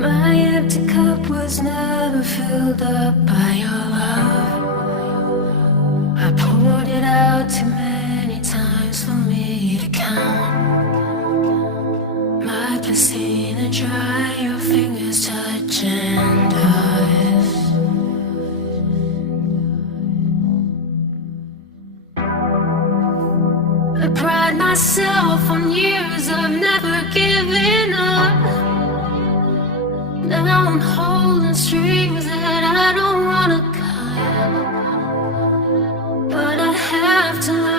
My empty cup was never filled up by your love. I poured it out too many times for me to count. My piscina dry, your fingers touch and dust. I pride myself on years of never giving up. Now I'm holding strings that I don't wanna cut, but I have to learn